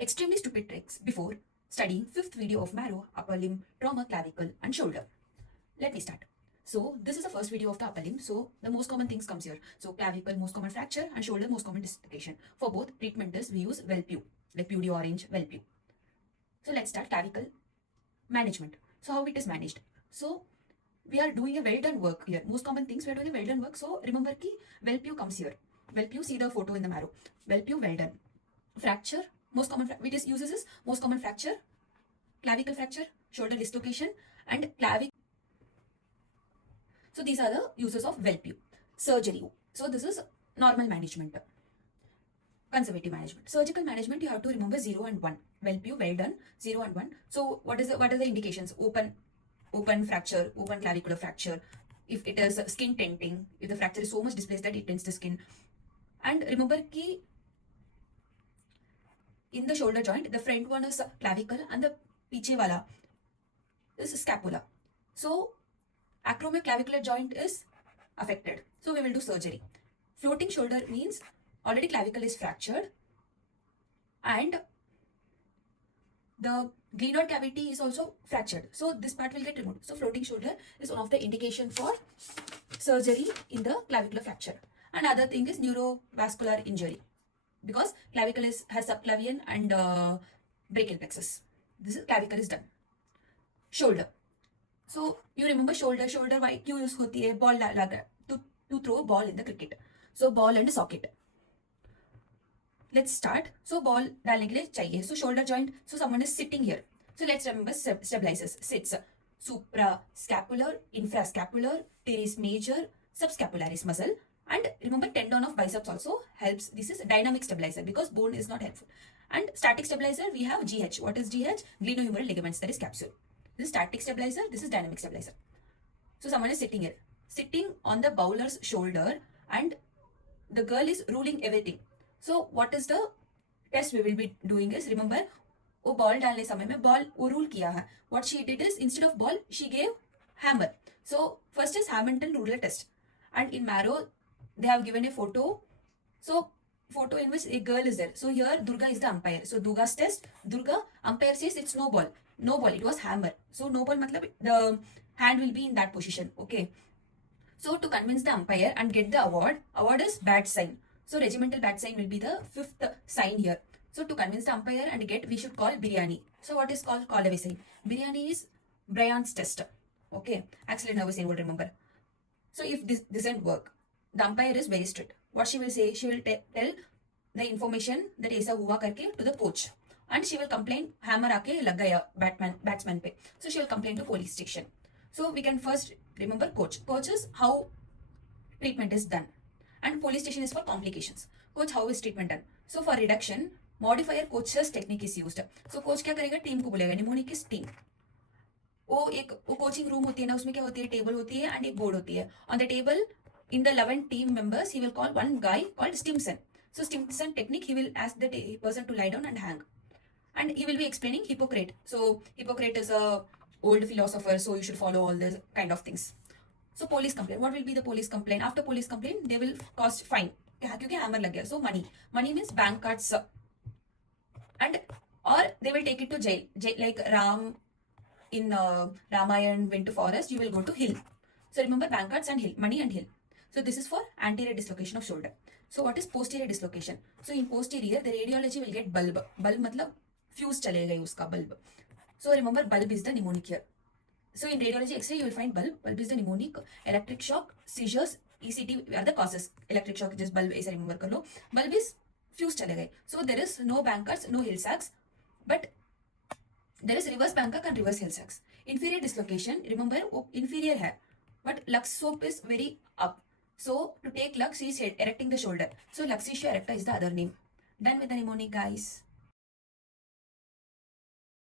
Extremely stupid tricks before studying fifth video of marrow, upper limb, trauma, clavicle and shoulder. Let me start. So this is the first video of the upper limb. So the most common things comes here. So clavicle, most common fracture, and shoulder, most common dislocation. For both treatment is we use Velpue, like Pudi Orange, Velpue. So let's start clavicle management. So how it is managed. So we are doing a well done work here. Most common things we are doing a well done work. So remember ki Velpue comes here. Velpue, see the photo in the marrow. Velpue, well done. Fracture, most common we just uses is most common fracture, clavicle fracture, shoulder dislocation, and clavicle. So these are the uses of Velpue. Surgery. So this is normal management. Conservative management. Surgical management, you have to remember 0 and 1. Velpue, well done. 0 and 1. So what are the indications? Open fracture, open clavicular fracture. If it is skin tenting, if the fracture is so much displaced that it tends the skin. And remember ki in the shoulder joint, the front one is clavicle and the piche wala is scapula. So acromio-clavicular joint is affected. So we will do surgery. Floating shoulder means already clavicle is fractured and the glenoid cavity is also fractured. So this part will get removed. So floating shoulder is one of the indication for surgery in the clavicular fracture. And other thing is neurovascular injury, because clavicle has subclavian and brachial plexus. This is clavicle is done. Shoulder. So you remember shoulder why क्यों use होती है? Ball to throw a ball in the cricket. So ball and socket. Let's start. So ball डालने के लिए चाहिए. So shoulder joint. So someone is sitting here. So let's remember stabilizers. Sits. Suprascapular, infrascapular, teres major, subscapularis muscle. And remember tendon of biceps also helps. This is dynamic stabilizer because bone is not helpful. And static stabilizer, we have GH. What is GH? Glenohumeral ligaments, that is capsule. This is static stabilizer, this is dynamic stabilizer. So someone is sitting here. Sitting on the bowler's shoulder and the girl is ruling everything. So what is the test we will be doing is, remember, वो ball डालने समय में ball वो rule किया है. What she did is, instead of ball, she gave hammer. So first is Hamilton ruler test. And in marrow, they have given a photo. So photo in which a girl is there. So here Durga is the umpire. So Durga's test, Durga, umpire says it's no ball. No ball, it was hammer. So no ball matlab the hand will be in that position. Okay. So to convince the umpire and get the award is bad sign. So regimental bad sign will be the fifth sign here. So to convince the umpire and get, we should call biryani. So what is called call away sign? Biryani is Bryan's test. Okay. Axillary nervous sign, would remember. So if this doesn't work, the umpire is very strict. What she will say, she will tell the information that ऐसा हुआ करके to the coach, and she will complain hammer आके लग गया batsman पे. So she will complain to police station. So we can first remember coach. Coach is how treatment is done, and police station is for complications. Coach, how is treatment done? So for reduction, modifier coach's technique is used. So coach क्या करेगा? Team को बोलेगा mnemonic इस team. वो coaching room होती है ना, उसमें क्या होती है? टेबल होती है एंड एक बोर्ड होती है. On the table, in the 11 team members, he will call one guy called Stimson. So Stimson technique, he will ask the person to lie down and hang. And he will be explaining Hippocrates. So Hippocrates is a old philosopher, so you should follow all this kind of things. So police complaint. What will be the police complaint? After police complaint, they will cost fine. क्योंकि hammer लग गया. So money means bank cards. And or they will take it to jail. Like Ram in Ramayan went to forest, you will go to hill. So remember bank cards and hill, money and hill. So this is for anterior dislocation of shoulder. So what is posterior dislocation? So in posterior, the radiology will get bulb. Bulb matlab fuse चलेगा उसका bulb. So remember bulb is the mnemonic here. So in radiology X-ray you will find bulb. Bulb is the mnemonic. Electric shock, seizures, ECT are the causes. Electric shock just bulb ऐसा remember कर लो. Bulb is fuse चलेगा. So there is no Bankar's, no Hill Sachs, but there is reverse Bankar's and reverse Hill Sachs. Inferior dislocation, remember inferior है, but Lux soap is very up. So to take Lux, he is erecting the shoulder. So Luxatia erecta is the other name. Done with the mnemonic, guys.